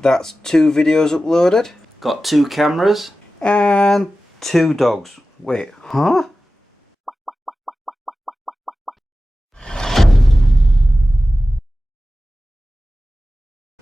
That's 2 videos uploaded. Got 2 cameras and 2 dogs. Wait, huh?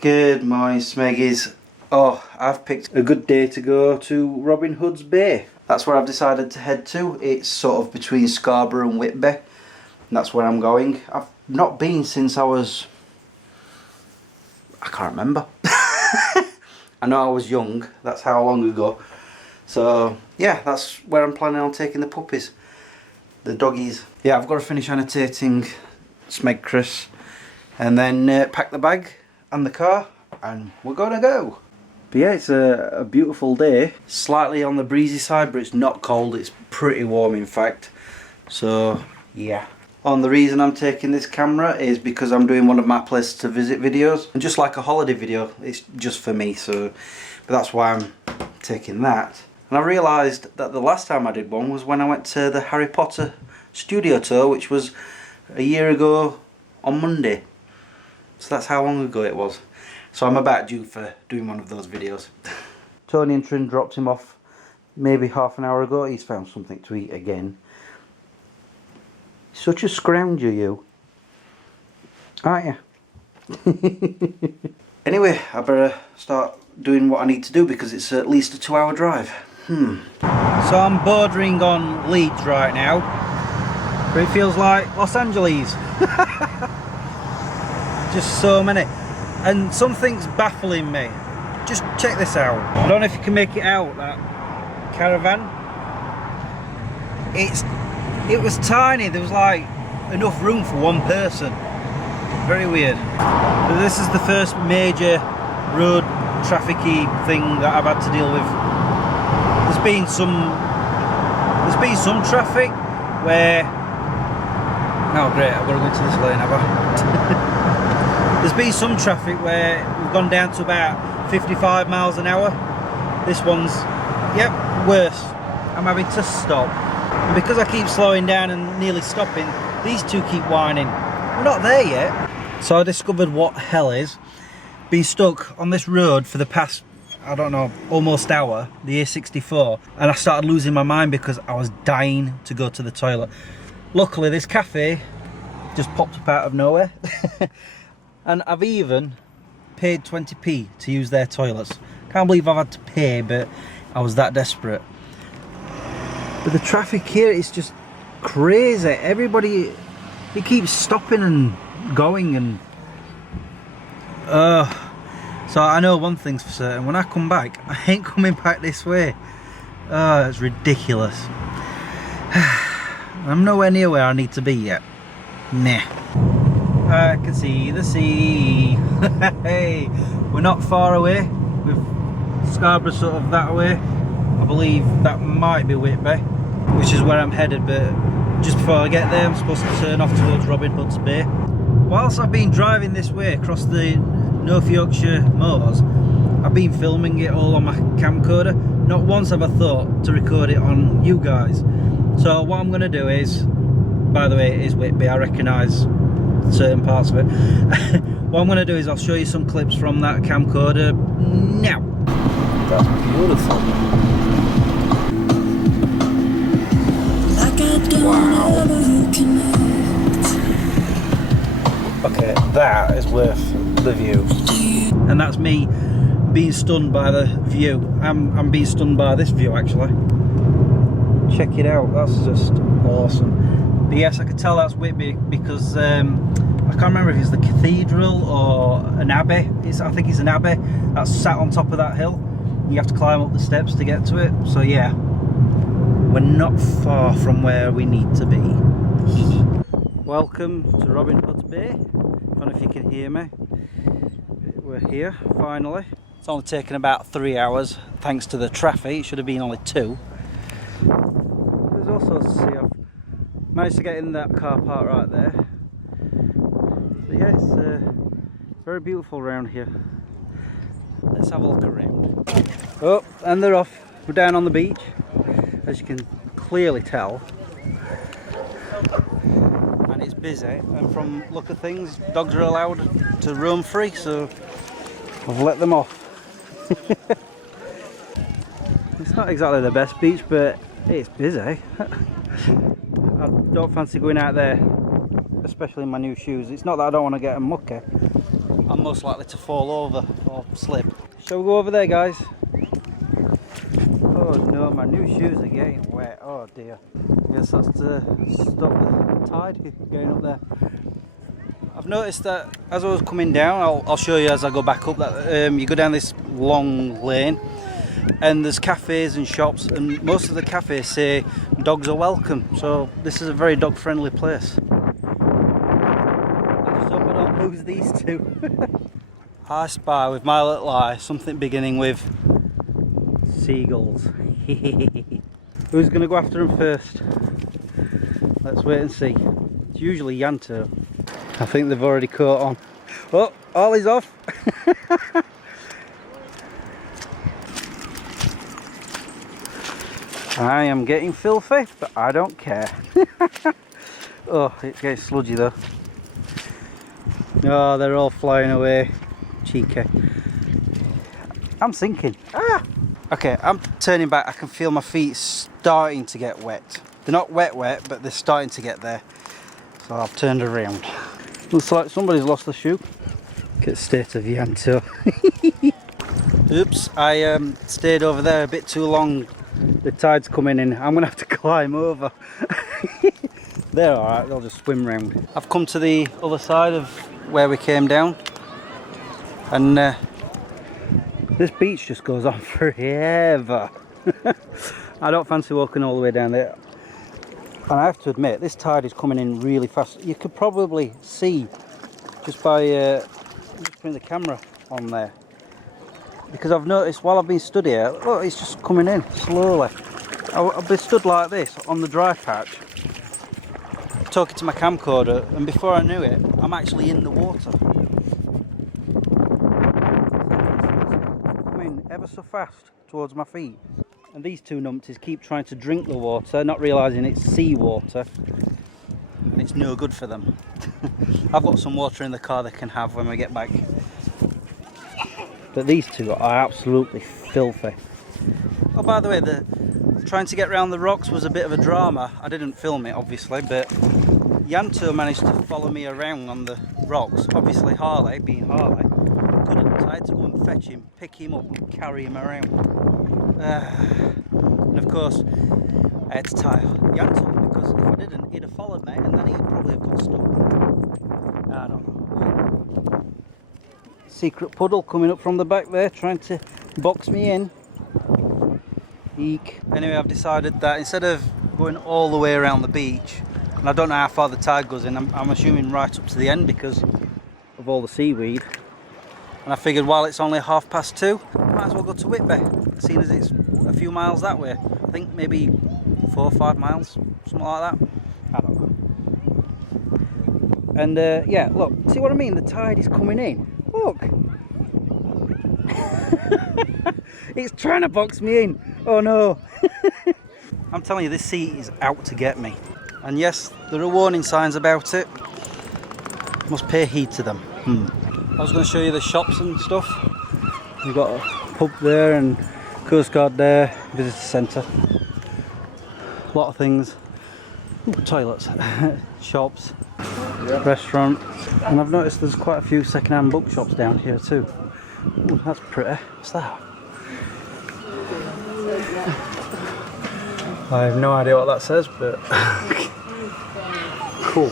Good morning, Smeggies. Oh, I've picked a good day to go to Robin Hood's Bay. That's where I've decided to head to. It's sort of between Scarborough and Whitby. And that's where I'm going. I've not been since I can't remember. I know I was young, that's how long ago. So yeah, that's where I'm planning on taking the puppies. The doggies. Yeah, I've got to finish annotating Smeg Chris and then pack the bag and the car and we're gonna go. But yeah, it's a beautiful day. Slightly on the breezy side, but it's not cold, it's pretty warm in fact. So yeah. And the reason I'm taking this camera is because I'm doing one of my places to visit videos. And just like a holiday video, it's just for me, so but that's why I'm taking that. And I realised that the last time I did one was when I went to the Harry Potter studio tour, which was a year ago on Monday. So that's how long ago it was. So I'm about due for doing one of those videos. Tony and Trin dropped him off maybe half an hour ago. He's found something to eat again. Such a scrounger, you. Aren't you? Anyway, I better start doing what I need to do because it's at least a 2-hour drive. So I'm bordering on Leeds right now, but it feels like Los Angeles. Just so many. And something's baffling me. Just check this out. I don't know if you can make it out, that caravan. It was tiny, there was like enough room for one person. Very weird. But this is the first major road traffic-y thing that I've had to deal with. There's been some traffic where... Oh great, I've got to go into this lane, have I? There's been some traffic where we've gone down to about 55 miles an hour. This one's, yep, worse. I'm having to stop. And because I keep slowing down and nearly stopping, these two keep whining. We're not there yet. So I discovered what hell is. Been stuck on this road for the past, I don't know, almost hour, the A64. And I started losing my mind because I was dying to go to the toilet. Luckily this cafe just popped up out of nowhere. And I've even paid 20p to use their toilets. Can't believe I've had to pay, but I was that desperate. But the traffic here is just crazy. Everybody, it keeps stopping and going and... So I know one thing's for certain. When I come back, I ain't coming back this way. It's ridiculous. I'm nowhere near where I need to be yet. Nah. I can see the sea. Hey, we're not far away. With Scarborough sort of that way. I believe that might be Whitby, which is where I'm headed, but just before I get there I'm supposed to turn off towards Robin Hood's Bay. Whilst I've been driving this way across the North Yorkshire moors, I've been filming it all on my camcorder. Not once have I thought to record it on you guys. So what I'm going to do is, by the way it is Whitby, I recognise certain parts of it. What I'm going to do is I'll show you some clips from that camcorder now. That's beautiful. Wow. Okay, that is worth the view. And that's me being stunned by the view. I'm being stunned by this view actually. Check it out, that's just awesome. But yes, I could tell that's Whitby because I can't remember if it's the cathedral or an abbey. I think it's an abbey that's sat on top of that hill. You have to climb up the steps to get to it. So yeah, we're not far from where we need to be. Welcome to Robin Hood's Bay. I don't know if you can hear me. We're here finally. It's only taken about 3 hours thanks to the traffic. It should have been only 2. There's also, see, I've managed to get in that car park right there. So yeah, it's very beautiful around here. Let's have a look around. Oh, and they're off. We're down on the beach, as you can clearly tell. And it's busy, and from look of things, dogs are allowed to roam free, so I've let them off. It's not exactly the best beach, but it's busy. I don't fancy going out there, especially in my new shoes. It's not that I don't want to get them mucky. I'm most likely to fall over or slip. Shall we go over there, guys? Oh no, my new shoes are getting wet. Oh dear. I guess that's to stop the tide going up there. I've noticed that as I was coming down, I'll show you as I go back up, that you go down this long lane and there's cafes and shops, and most of the cafes say dogs are welcome, so this is a very dog friendly place. I just hope I don't lose these two. I spy with my little eye something beginning with seagulls. Who's going to go after them first? Let's wait and see. It's usually Yanto. I think they've already caught on. Oh, Ollie's off. I am getting filthy, but I don't care. Oh, it's getting sludgy though. Oh, they're all flying away. Cheeky. I'm sinking. Ah! Okay, I'm turning back. I can feel my feet starting to get wet. They're not wet, but they're starting to get there. So I've turned around. Looks like somebody's lost the shoe. Look at the state of Yanto. Oops, I stayed over there a bit too long. The tide's coming in. I'm going to have to climb over. They're alright, they'll just swim round. I've come to the other side of where we came down. And this beach just goes on forever. I don't fancy walking all the way down there. And I have to admit, this tide is coming in really fast. You could probably see just by just putting the camera on there. Because I've noticed while I've been stood here, look, it's just coming in slowly. I've been stood like this on the dry patch, talking to my camcorder, and before I knew it, I'm actually in the water. Coming ever so fast towards my feet. And these two numpties keep trying to drink the water, not realising it's seawater, and it's no good for them. I've got some water in the car they can have when we get back. But these two are absolutely filthy. Oh, by the way, trying to get around the rocks was a bit of a drama. I didn't film it, obviously, but Yanto managed to follow me around on the rocks. Obviously, Harley, being Harley, couldn't. I had to go and fetch him, pick him up and carry him around. And of course, I had to tie Yanto, because if I didn't, he'd have followed me and then he'd probably have got stuck. I don't know. Secret puddle coming up from the back there, trying to box me in. Eek. Anyway, I've decided that instead of going all the way around the beach, and I don't know how far the tide goes in, I'm assuming right up to the end because of all the seaweed. And I figured while it's only 2:30, I might as well go to Whitby, seeing as it's a few miles that way. I think maybe 4 or 5 miles, something like that. I don't know. And yeah, look, see what I mean? The tide is coming in. Look. It's trying to box me in. Oh no. I'm telling you, this sea is out to get me. And yes, there are warning signs about it. Must pay heed to them. I was going to show you the shops and stuff. We've got a pub there and Coast Guard there, visitor centre. A lot of things. Ooh, toilets, shops, restaurant. And I've noticed there's quite a few second-hand bookshops down here too. Ooh, that's pretty. What's that? I have no idea what that says, but cool.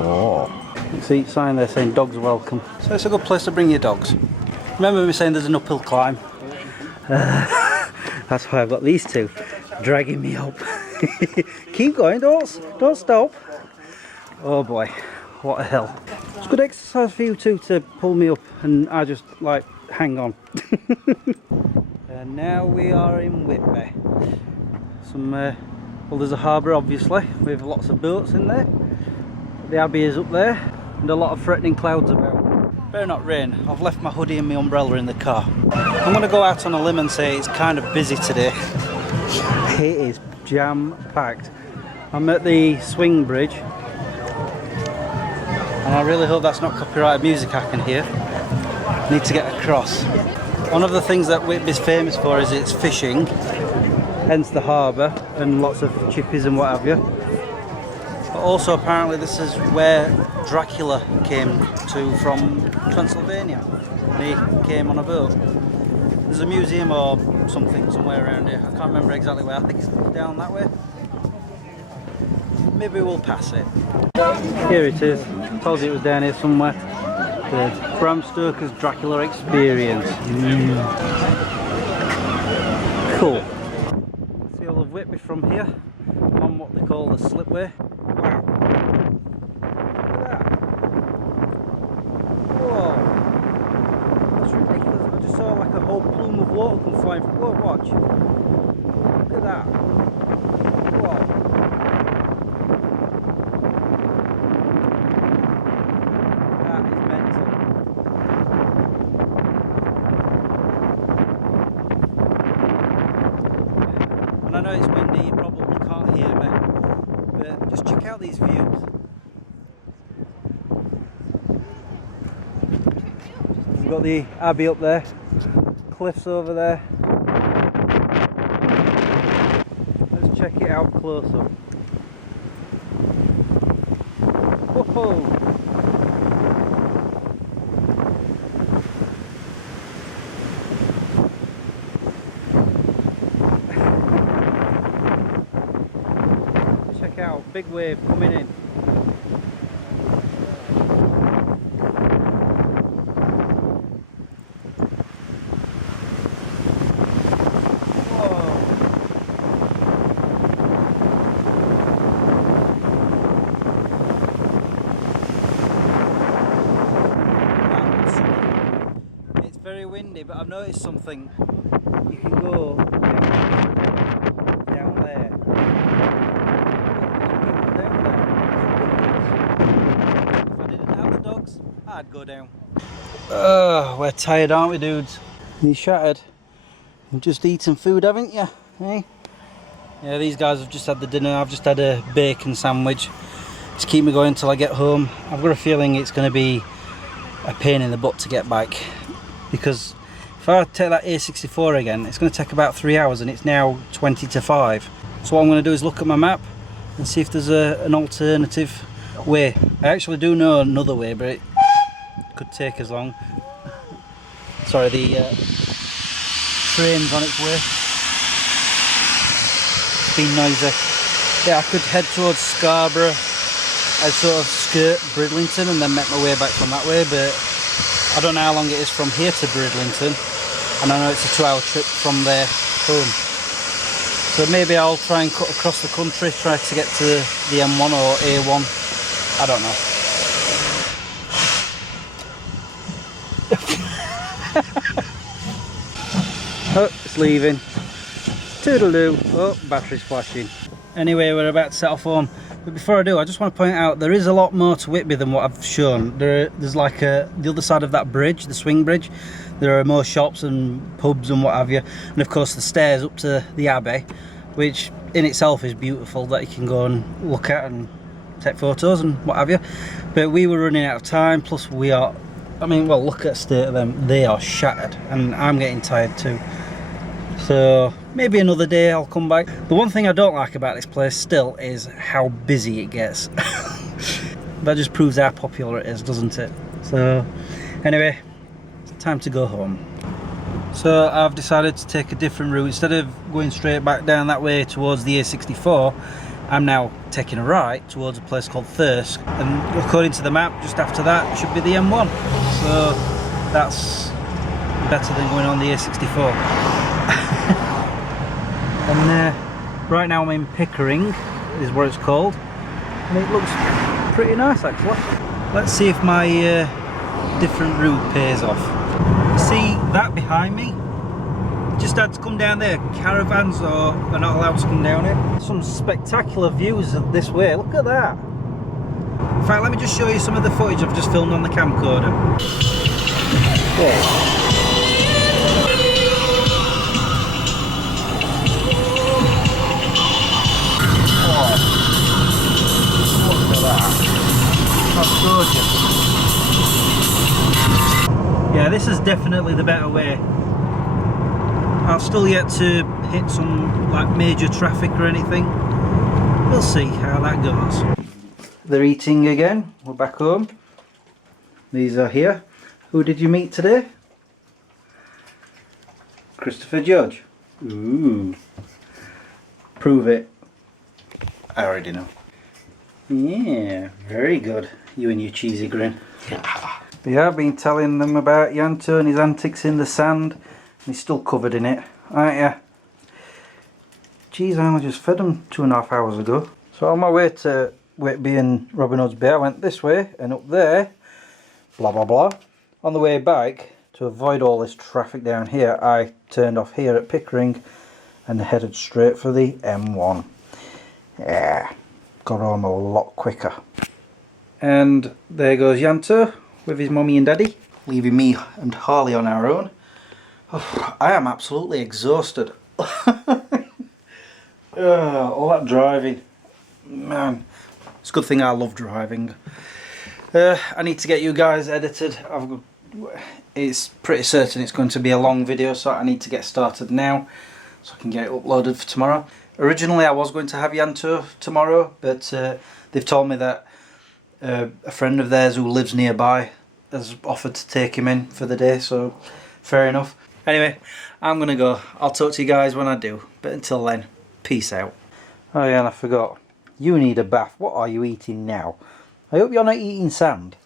Oh, you see a sign there saying dogs are welcome. So it's a good place to bring your dogs. Remember me saying there's an uphill climb? That's why I've got these two dragging me up. Keep going, don't stop. Oh boy, what a hell. It's good exercise for you two to pull me up and I just like hang on. And now we are in Whitby. Well, there's a harbour obviously with lots of boats in there. The Abbey is up there and a lot of threatening clouds about. Better not rain. I've left my hoodie and my umbrella in the car. I'm going to go out on a limb and say it's kind of busy today. It is jam-packed. I'm at the swing bridge and I really hope that's not copyrighted music I can hear. Need to get across. One of the things that Whitby's famous for is its fishing, hence the harbour and lots of chippies and what have you. But also apparently this is where Dracula came to from Transylvania, and he came on a boat. There's a museum or something somewhere around here. I can't remember exactly where. I think it's down that way. Maybe we'll pass it. Here it is. Told you it was down here somewhere. The Bram Stoker's Dracula Experience. Cool. See all of Whitby from here on what they call the slipway. Wow. Look at that. Whoa. That's ridiculous. I just saw like a whole plume of water come flying from. Whoa, watch. Look at that. Whoa. That is mental. And I know it's windy, you probably can't hear me, but just check out these views. We've got the Abbey up there, cliffs over there. Let's check it out closer. Whoa! Check out, big wave coming in. Very windy, but I've noticed something. You can go down there. If I didn't have the dogs, I'd go down. We're tired, aren't we, dudes? You shattered. You've just eaten food, haven't you? Hey? Yeah, these guys have just had the dinner. I've just had a bacon sandwich to keep me going till I get home. I've got a feeling it's going to be a pain in the butt to get back, because if I take that A64 again, it's going to take about 3 hours, and it's now 20 to 5. So what I'm going to do is look at my map and see if there's an alternative way. I actually do know another way, but it could take as long. Sorry, the train's on its way. It's been noisy. Yeah, I could head towards Scarborough. I'd sort of skirt Bridlington and then make my way back from that way, but I don't know how long it is from here to Bridlington, and I know it's a 2-hour trip from there home. So maybe I'll try and cut across the country, try to get to the M1 or A1. I don't know. Oh, it's leaving. Toodaloo. Oh, battery's flashing. Anyway, we're about to set off home. But before I do, I just want to point out there is a lot more to Whitby than what I've shown. There's like the other side of that bridge, the swing bridge. There are more shops and pubs and what have you. And of course the stairs up to the Abbey, which in itself is beautiful, that you can go and look at and take photos and what have you. But we were running out of time, plus we are, I mean, well, look at the state of them. They are shattered, and I'm getting tired too. So maybe another day I'll come back. The one thing I don't like about this place still is how busy it gets. That just proves how popular it is, doesn't it? So anyway, it's time to go home. So I've decided to take a different route. Instead of going straight back down that way towards the A64, I'm now taking a right towards a place called Thirsk, and according to the map, just after that should be the M1. So that's better than going on the A64. And right now I'm in Pickering, is what it's called, and it looks pretty nice actually. Let's see if my different route pays off. See that behind me? Just had to come down there. Caravans are not allowed to come down here. Some spectacular views of this way. Look at that. In fact, let me just show you some of the footage I've just filmed on the camcorder. Yeah. That's gorgeous. Yeah, this is definitely the better way. I've still yet to hit some like major traffic or anything. We'll see how that goes. They're eating again. We're back home. These are here. Who did you meet today? Christopher Judge. Ooh. Prove it. I already know. Yeah, very good. You and your cheesy grin. But yeah, I've been telling them about Yanto and his antics in the sand. And he's still covered in it, aren't you? Geez, I only just fed him 2.5 hours ago. So on my way to Whitby and Robin Hood's Bay, I went this way and up there. Blah blah blah. On the way back, to avoid all this traffic down here, I turned off here at Pickering and headed straight for the M1. Yeah, got home a lot quicker. And there goes Yanto with his mummy and daddy, leaving me and Harley on our own. Oh, I am absolutely exhausted. All that driving, man. It's a good thing I love driving. I need to get you guys edited. It's pretty certain it's going to be a long video, so I need to get started now so I can get it uploaded for tomorrow. Originally I was going to have Yanto tomorrow, but they've told me that a friend of theirs who lives nearby has offered to take him in for the day, so fair enough. Anyway, I'm gonna go. I'll talk to you guys when I do, but until then, peace out. Oh yeah, and I forgot. You need a bath. What are you eating now? I hope you're not eating sand.